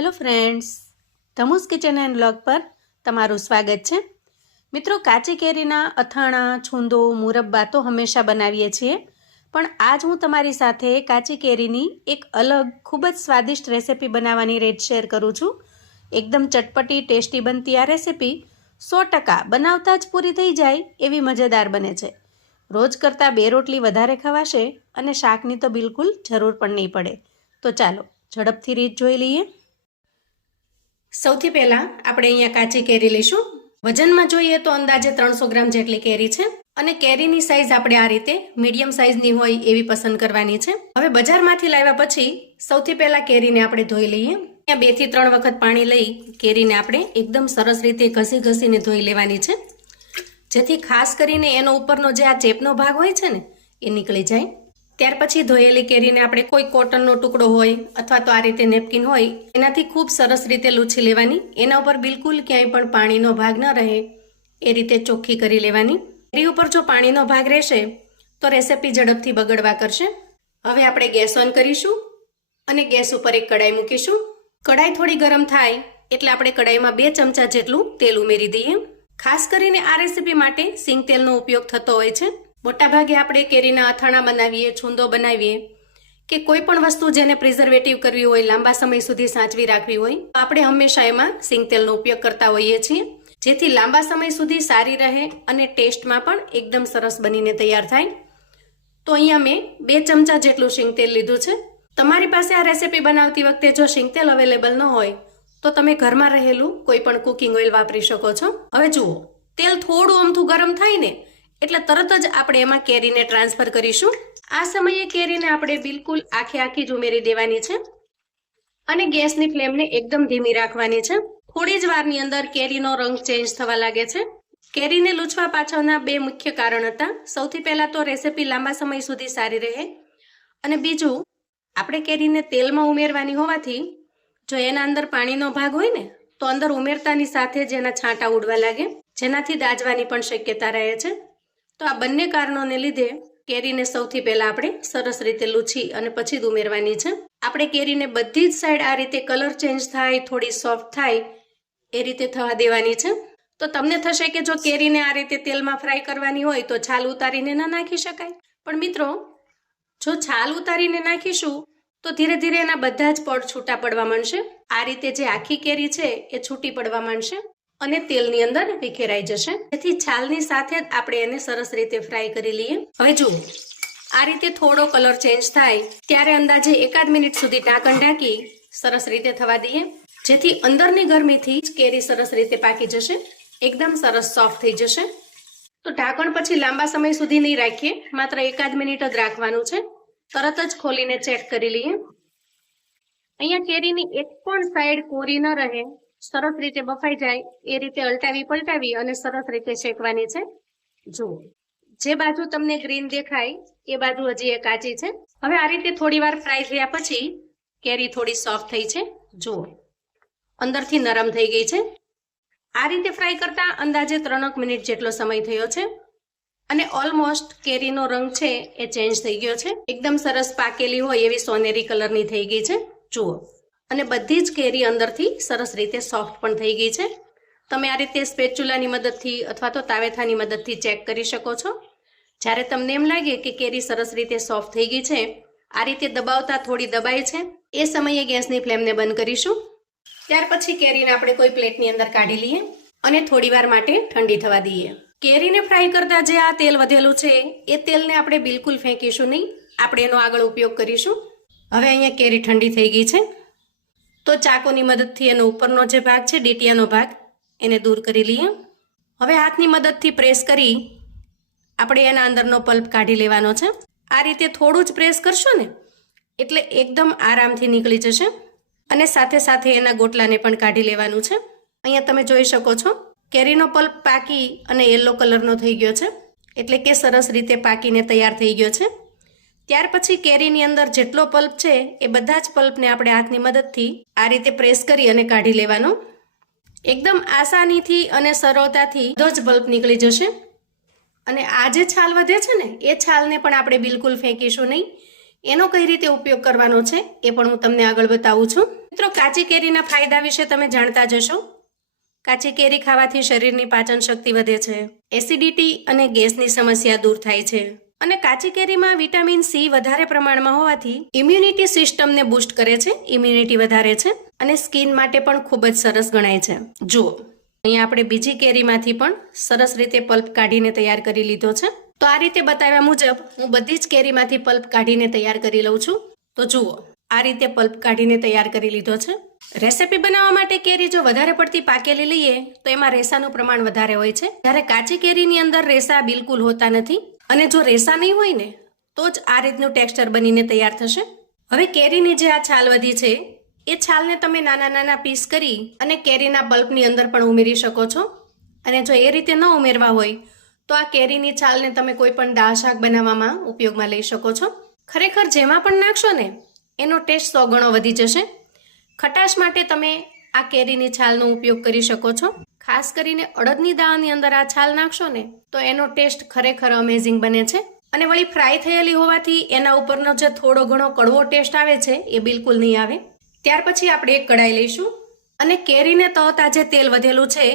Hello friends, ધમુસ kitchen and vlog પર તમારું સ્વાગત છે. મિત્રો, કાચી કેરીના અથાણા, છૂંદો, મુરબ્બા તો હંમેશા બનાવીએ છીએ, પણ આજ હું તમારી સાથે કાચી કેરીની એક અલગ ખૂબ જ સ્વાદિષ્ટ રેસિપી બનાવવાની રીત શેર કરું છું. એકદમ ચટપટી ટેસ્ટી બનતી આ રેસિપી 100% બનાવતા જ પૂરી થઈ જાય એવી મજેદાર બને છે. રોજ કરતાં 2 રોટલી વધારે ખવાશે અને શાકની તો બિલકુલ જરૂર પણ નહીં પડે. તો ચાલો ઝડપથી રીત જોઈ લઈએ. સૌથી પહેલા આપણે અહીંયા કાચી કેરી લઈશું. વજનમાં જોઈએ તો અંદાજે 300 ગ્રામ જેટલી કેરી છે અને કેરીની સાઈઝ આપણે આ રીતે મીડિયમ સાઈઝની હોય એવી પસંદ કરવાની છે. હવે બજારમાંથી લાવ્યા પછી સૌથી પહેલા કેરીને આપણે ધોઈ લઈએ. અહીંયા 2 થી 3 વખત પાણી લઈ કેરીને આપણે એકદમ સરસ રીતે ઘસીને ધોઈ લેવાની છે, જેથી ખાસ કરીને એનો ઉપરનો જે આ ચેપનો ભાગ હોય છે ને એ નીકળી જાય. ત્યાર પછી ધોયેલી કેરીને આપણે કોઈ કોટનનો ટુકડો હોય અથવા તો આ રીતે નેપકિન હોય એનાથી ખૂબ સરસ રીતે લૂછી લેવાની. એના ઉપર બિલકુલ ક્યાંય પણ પાણીનો ભાગ ન રહે એ રીતે ચોખ્ખી કરી લેવાની. કેરી ઉપર જો પાણીનો ભાગ રહેશે તો રેસિપી ઝડપથી બગડવા કરશે. હવે આપણે ગેસ ઓન કરીશું અને ગેસ ઉપર એક કડાઈ મૂકીશું. કડાઈ થોડી ગરમ થાય એટલે આપણે કડાઈમાં 2 ચમચા જેટલું તેલ ઉમેરી દઈએ. ખાસ કરીને આ રેસિપી માટે સિંગ તેલનો ઉપયોગ થતો હોય છે. મોટાભાગે આપણે કેરીના અથાણા બનાવીએ, છૂંદો બનાવીએ કે કોઈ પણ વસ્તુ જેને પ્રિઝર્વેટિવ કરવી હોય, લાંબા સમય સુધી સાચવી રાખવી હોય, તો આપણે હંમેશા એમાં સિંગ તેલનો ઉપયોગ કરતા હોઈએ છીએ, જેથી લાંબા સમય સુધી સારી રહે અને ટેસ્ટમાં પણ એકદમ સરસ બનીને તૈયાર થાય. તો અહીંયા મેં 2 ચમચા જેટલું સિંગ તેલ લીધું છે. તમારી પાસે આ રેસિપી બનાવતી વખતે જો સિંગ તેલ અવેલેબલ ન હોય તો તમે ઘરમાં રહેલું કોઈ પણ કુકિંગ ઓઇલ વાપરી શકો છો. હવે જુઓ, તેલ થોડું અમથું ગરમ થાય ને એટલે તરત જ આપણે એમાં કેરીને ટ્રાન્સફર કરીશું. આ સમયે કેરીને આપણે બિલકુલ આખી જ ઉમેરી દેવાની છે અને ગેસની ફ્લેમને એકદમ ધીમી રાખવાની છે. થોડી જ વારની અંદર કેરીનો રંગ ચેન્જ થવા લાગે છે. કેરીને લૂછવા પાછળના 2 મુખ્ય કારણ હતા. સૌથી પહેલા તો રેસિપી લાંબા સમય સુધી સારી રહે અને બીજું, આપણે કેરીને તેલમાં ઉમેરવાની હોવાથી જો એના અંદર પાણીનો ભાગ હોય ને તો અંદર ઉમેરતાની સાથે જ એના છાંટા ઉડવા લાગે, જેનાથી દાઝવાની પણ શક્યતા રહે છે. તો આ બંને કારણોને લીધે કેરીને સૌથી પહેલા આપણે સરસ રીતે લૂછી અને પછી જ ઉમેરવાની છે. આપણે કેરીને બધી જ સાઈડ આ રીતે કલર ચેન્જ થાય, થોડી સોફ્ટ થાય એ રીતે થવા દેવાની છે. તો તમને થશે કે જો કેરીને આ રીતે તેલમાં ફ્રાય કરવાની હોય તો છાલ ઉતારીને ન નાખી શકાય, પણ મિત્રો, જો છાલ ઉતારીને નાખીશું તો ધીરે ધીરે એના બધા જ પડ છૂટા પડવા માંડશે. આ રીતે જે આખી કેરી છે એ છૂટી પડવા માંડશે અને તેલની અંદર વિખેરાઈ જશે. તેથી છાલની સાથે જ આપણે એને સરસ રીતે ફ્રાય કરી લઈએ. હવે જુઓ, આ રીતે થોડો કલર ચેન્જ થાય ત્યારે અંદાજે 1 મિનિટ સુધી ઢાંકણ ઢાંકી સરસ રીતે થવા દઈએ, જેથી અંદરની ગરમીથી જ કેરી સરસ રીતે પાકી જશે, એકદમ સરસ સોફ્ટ થઈ જશે. તો ઢાંકણ પછી લાંબા સમય સુધી નહીં રાખીએ, માત્ર 1 મિનિટ જ રાખવાનું છે. તરત જ ખોલીને ચેક કરી લઈએ. અહીંયા કેરીની એક પણ સાઈડ કોરી ન રહે, સરસ રીતે બફાઈ જાય એ રીતે અલટાવી પલટાવી અને સરસ રીતે શેકવાની છે. જુઓ, જે બાજુ તમને ગ્રીન દેખાય એ બાજુ હજી એ કાચી છે. હવે આ રીતે થોડી વાર ફ્રાય થયા પછી કેરી થોડી સોફ્ટ થઈ છે. જુઓ, અંદરથી નરમ થઈ ગઈ છે. આ રીતે ફ્રાય કરતા અંદાજે 3 મિનિટ જેટલો સમય થયો છે અને ઓલમોસ્ટ કેરીનો રંગ છે એ ચેન્જ થઈ ગયો છે. એકદમ સરસ પાકેલી હોય એવી સોનેરી કલરની થઈ ગઈ છે. જુઓ, અને બધી જ કેરી અંદરથી સરસ રીતે સોફ્ટ પણ થઈ ગઈ છે. તમે આ રીતે સ્પેચ્યુલાની મદદથી અથવા તો તાવેથાની મદદથી ચેક કરી શકો છો. જ્યારે તમને એમ લાગે કે કેરી સરસ રીતે સોફ્ટ થઈ ગઈ છે, આ રીતે દબાવતા થોડી દબાય છે, એ સમયે ગેસની ફ્લેમને બંધ કરીશું. ત્યાર પછી કેરીને આપણે કોઈ પ્લેટની અંદર કાઢી લઈએ અને થોડી વાર માટે ઠંડી થવા દઈએ. કેરીને ફ્રાય કરતા જે આ તેલ વધેલું છે એ તેલને આપણે બિલકુલ ફેંકીશું નહીં, આપણે એનો આગળ ઉપયોગ કરીશું. હવે અહીંયા કેરી ઠંડી થઈ ગઈ છે, તો ચાકુની મદદથી એનો ઉપરનો જે ભાગ છે, ડીટીયાનો ભાગ, એને દૂર કરી લઈએ. હવે હાથની મદદથી પ્રેસ કરી આપણે એના અંદરનો પલ્પ કાઢી લેવાનો છે. આ રીતે થોડું જ પ્રેસ કરશો ને એટલે એકદમ આરામથી નીકળી જશે અને સાથે સાથે એના ગોટલાને પણ કાઢી લેવાનું છે. અહીંયા તમે જોઈ શકો છો કેરીનો પલ્પ પાકી અને યલો કલરનો થઈ ગયો છે, એટલે કે સરસ રીતે પાકીને તૈયાર થઈ ગયો છે. ત્યાર પછી કેરીની અંદર જેટલો પલ્પ છે એ બધા જ પલ્પને આપણે હાથની મદદથી આ રીતે પ્રેસ કરી અને કાઢી લેવાનો. એકદમ આસાનીથી અને સરળતાથી બધો જ પલ્પ નીકળી જશે અને આ જે છાલ વધે છે ને એ છાલને પણ આપણે બિલકુલ ફેંકીશું નહીં, એનો કઈ રીતે ઉપયોગ કરવાનો છે એ પણ હું તમને આગળ બતાવું છું. મિત્રો, કાચી કેરીના ફાયદા વિશે તમે જાણતા જ હશો. કાચી કેરી ખાવાથી શરીરની પાચન શક્તિ વધે છે, એસિડિટી અને ગેસની સમસ્યા દૂર થાય છે, અને કાચી કેરીમાં વિટામિન સી વધારે પ્રમાણમાં હોવાથી ઇમ્યુનિટી સિસ્ટમને બૂસ્ટ કરે છે, ઇમ્યુનિટી વધારે છે, અને સ્કિન માટે પણ ખૂબ જ સરસ ગણાય છે. જુઓ, અહીંયા આપણે બીજી કેરીમાંથી પણ સરસ રીતે પલ્પ કાઢીને તૈયાર કરી લીધો છે. તો આ રીતે બતાવ્યા મુજબ હું બધી જ કેરીમાંથી પલ્પ કાઢીને તૈયાર કરી લઉં છું. તો જુઓ, આ રીતે પલ્પ કાઢીને તૈયાર કરી લીધો છે. રેસીપી બનાવવા માટે કેરી જો વધારે પડતી પાકેલી લઈએ તો એમાં રેસાનું પ્રમાણ વધારે હોય છે, જ્યારે કાચી કેરીની અંદર રેસા બિલકુલ હોતા નથી, અને જો રેસા નહીં હોય ને તો જ આ રીતનું ટેક્સચર બનીને તૈયાર થશે. હવે કેરીની જે આ છાલ વધી છે એ છાલને તમે નાના નાના પીસ કરી અને કેરીના પલ્પની અંદર પણ ઉમેરી શકો છો. અને જો એ રીતે ન ઉમેરવા હોય તો આ કેરીની છાલને તમે કોઈ પણ દાળ શાક બનાવવામાં ઉપયોગમાં લઈ શકો છો. ખરેખર જેમાં પણ નાખશો ને એનો ટેસ્ટ 100 ગણો વધી જશે. ખટાશ માટે તમે આ કેરીની છાલનો ઉપયોગ કરી શકો છો. ખાસ કરીને અડદની દાળની અંદર આ છાલ નાખશો ને તો એનો ટેસ્ટ ખરેખર અમેઝિંગ બને છે. અને વળી ફ્રાય થયેલી હોવાથી એના ઉપરનો જે થોડો ઘણો કડવો ટેસ્ટ આવે છે એ બિલકુલ નહીં આવે. ત્યાર પછી આપણે એક કડાઈ લઈશું અને કેરીને તળતા જે તેલ વધેલું છે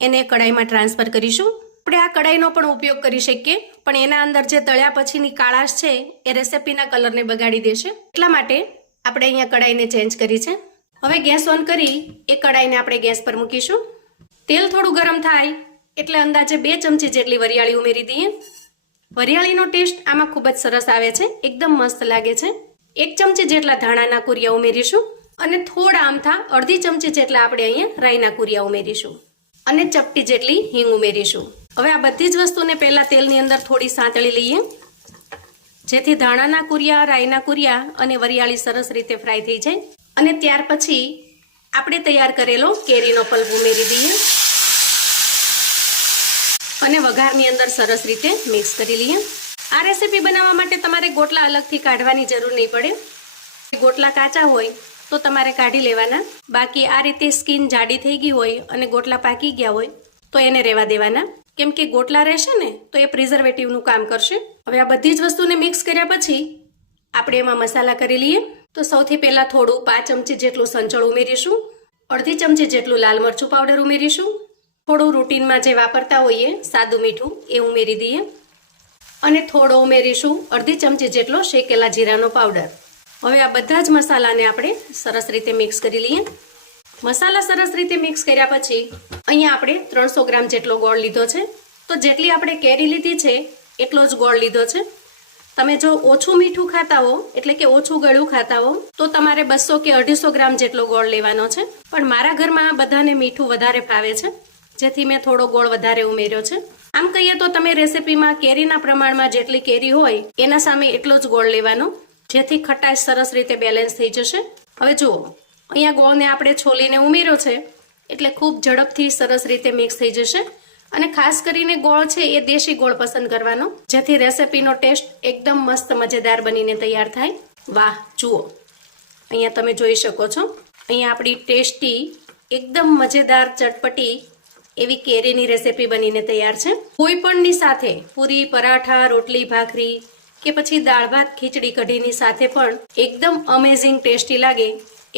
એને કડાઈમાં ટ્રાન્સફર કરીશું. આપણે આ કડાઈનો પણ ઉપયોગ કરી શકીએ, પણ એના અંદર જે તળ્યા પછીની કાળાશ છે એ રેસીપીના કલરને બગાડી દેશે, એટલા માટે આપણે અહીંયા કડાઈને ચેન્જ કરી છે. હવે ગેસ ઓન કરી એ કડાઈને આપણે ગેસ પર મૂકીશું. તેલ થોડું ગરમ થાય એટલે અંદાજે 2 ચમચી જેટલી વરિયાળી ઉમેરી દઈએ. વરિયાળીનો ટેસ્ટ આમાં ખૂબ જ સરસ આવે છે, એકદમ મસ્ત લાગે છે. 1 ચમચી જેટલા ધાણાના કુરિયા ઉમેરીશું અને થોડા આમથા અડધી ચમચી જેટલા આપણે અહીંયા રાઈના કુરિયા ઉમેરીશું અને ચપટી જેટલી હિંગ ઉમેરીશું. હવે આ બધી જ વસ્તુને પહેલા તેલની અંદર થોડી સાંતળી લઈએ, જેથી ધાણાના કુરિયા, રાઈના કુરિયા અને વરિયાળી સરસ રીતે ફ્રાય થઈ જાય. અને ત્યાર પછી આપણે તૈયાર કરેલો કેરીનો પલ્પ ઉમેરી દઈએ અને વઘારની અંદર સરસ રીતે મિક્સ કરી લઈએ. આ રેસીપી બનાવવા માટે તમારે ગોટલા અલગથી કાઢવાની જરૂર નહીં પડે. ગોટલા કાચા હોય તો તમારે કાઢી લેવાના, બાકી આ રીતે સ્કિન જાડી થઈ ગઈ હોય અને ગોટલા પાકી ગયા હોય તો એને રહેવા દેવાના, કેમ કે ગોટલા રહેશે ને તો એ પ્રિઝર્વેટિવનું કામ કરશે. હવે આ બધી જ વસ્તુને મિક્સ કર્યા પછી આપણે એમાં મસાલા કરી લઈએ. તો સૌથી પહેલા થોડું 5 ચમચી જેટલું સંચળ ઉમેરીશું, અડધી ચમચી જેટલું લાલ મરચું પાવડર ઉમેરીશું, થોડું રૂટીનમાં જે વાપરતા હોઈએ સાદું મીઠું એ ઉમેરી દઈએ અને થોડો ઉમેરીશું અડધી ચમચી જેટલો શેકેલા જીરાનો પાવડર. હવે આ બધા જ મસાલાને આપણે સરસ રીતે મિક્સ કરી લઈએ. મસાલા સરસ રીતે મિક્સ કર્યા પછી અહીંયા આપણે 300 ગ્રામ જેટલો ગોળ લીધો છે. તો જેટલી આપણે કેરી લીધી છે એટલો જ ગોળ લીધો છે. તમે જો ઓછું મીઠું ખાતા હો એટલે કે ઓછું ગળ્યું ખાતા હો તો તમારે 200 કે 250 ગ્રામ જેટલો ગોળ લેવાનો છે, પણ મારા ઘરમાં બધાને મીઠું વધારે ભાવે છે, જેથી મેં થોડો ગોળ વધારે ઉમેર્યો છે. આમ કહીએ તો તમે રેસીપીમાં કેરીના પ્રમાણમાં જેટલી કેરી હોય એના સામે એટલો જ ગોળ લેવાનો, જેથી ખટાશ સરસ રીતે બેલેન્સ થઈ જશે. હવે જુઓ, અહીંયા ગોળને આપણે છોલીને ઉમેર્યો છે એટલે ખૂબ ઝડપથી સરસ રીતે મિક્સ થઈ જશે. અને ખાસ કરીને ગોળ છે એ દેશી ગોળ પસંદ કરવાનો, જેથી રેસીપીનો ટેસ્ટ એકદમ મસ્ત મજેદાર બનીને તૈયાર થાય. વાહ, જુઓ અહીંયા તમે જોઈ શકો છો, અહીંયા આપણી ટેસ્ટી એકદમ મજેદાર ચટપટી એવી કેરીની રેસીપી બનીને તૈયાર છે. કોઈ પણની સાથે પૂરી, પરાઠા, રોટલી, ભાખરી કે પછી દાળ ભાત, ખીચડી, કઢીની સાથે પણ એકદમ અમેઝિંગ ટેસ્ટી લાગે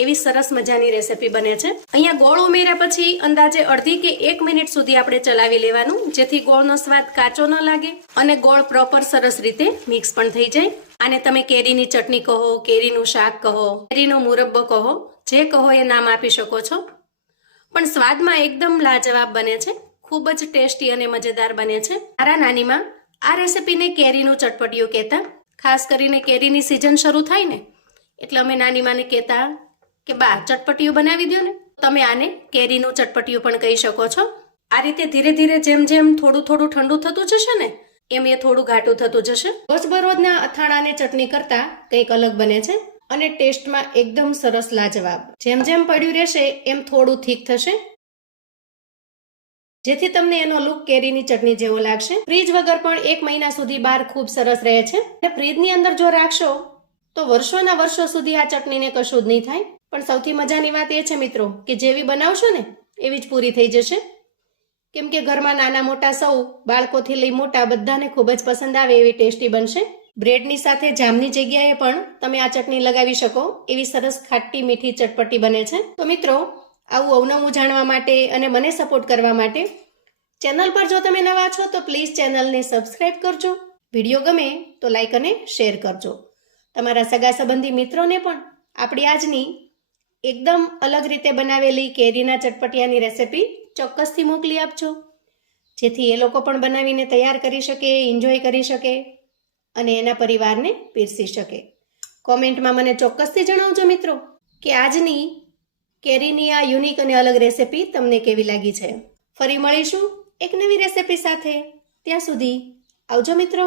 એવી સરસ મજાની રેસીપી બને છે. અહીંયા ગોળ ઉમેર્યા પછી અંદાજે અડધી કે 1 મિનિટ સુધી આપણે ચલાવી લેવાનું, જેથી ગોળનો સ્વાદ કાચો ન લાગે અને ગોળ પ્રોપર સરસ રીતે મિક્સ પણ થઈ જાય. આને તમે કેરીની ચટણી કહો, કેરીનું શાક કહો, કેરીનો મુરબ્બો કહો, જે કહો એ નામ આપી શકો છો, પણ સ્વાદમાં એકદમ લાજવાબ બને છે, ખૂબ જ ટેસ્ટી અને મજેદાર બને છે. મારા નાનીમાં આ રેસીપીને કેરીનું ચટપટિયું કહેતા. ખાસ કરીને કેરીની સિઝન શરૂ થાય ને એટલે અમે નાનીમાને કહેતા કે બા ચટપટિયું બનાવી દો ને. તમે આને કેરીનું ચટપટિયું પણ કહી શકો છો. આ રીતે ધીરે ધીરે જેમ જેમ થોડું થોડું ઠંડુ થતું જશે ને એમ એ થોડું ઘાટું થતું જશે. રોજબરોજના અથાણાને ચટણી કરતા કંઈક અલગ બને છે અને ટેસ્ટમાં એકદમ સરસ લાજવાબ. જેમ જેમ પડ્યું રહેશે એમ થોડું થીક થશે, જેથી તમને એનો લુક કેરીની ચટણી જેવો લાગશે. ફ્રીજ વગર પણ 1 મહિના સુધી બહાર ખૂબ સરસ રહે છે. અને ફ્રીજની અંદર જો રાખશો તો વર્ષોના વર્ષો સુધી આ ચટણીને કશું જ નહીં થાય. પણ સૌથી મજાની વાત એ છે મિત્રો કે જેવી બનાવશો ને એવી જ પૂરી થઈ જશે, કેમ કે ઘરમાં નાના મોટા સૌ બાળકોથી લઈ મોટા બધાને ખૂબ જ પસંદ આવે એવી ટેસ્ટી બનશે. બ્રેડની સાથે જામની જગ્યાએ પણ તમે આ ચટણી લગાવી શકો એવી સરસ ખાટી મીઠી ચટપટી બને છે. તો મિત્રો, આવું અવનવું જાણવા માટે અને મને સપોર્ટ કરવા માટે ચેનલ પર જો તમે નવા છો તો પ્લીઝ ચેનલને સબસ્ક્રાઇબ કરજો. વિડીયો ગમે તો લાઈક અને શેર કરજો. તમારા સગા સંબંધી મિત્રોને પણ આપણી આજની એકદમ અલગ રીતે બનાવેલી કેરીના ચટપટિયાની રેસિપી ચોક્કસથી મોકલી આપજો, જેથી એ લોકો પણ બનાવીને તૈયાર કરી શકે, એન્જોય કરી શકે અને એના પરિવારને પીરસી શકે. કોમેન્ટમાં મને ચોક્કસથી જણાવજો મિત્રો કે આજની કેરીની આ યુનિક અને અલગ રેસિપી તમને કેવી લાગી છે. ફરી મળીશું એક નવી રેસિપી સાથે. ત્યાં સુધી આવજો મિત્રો.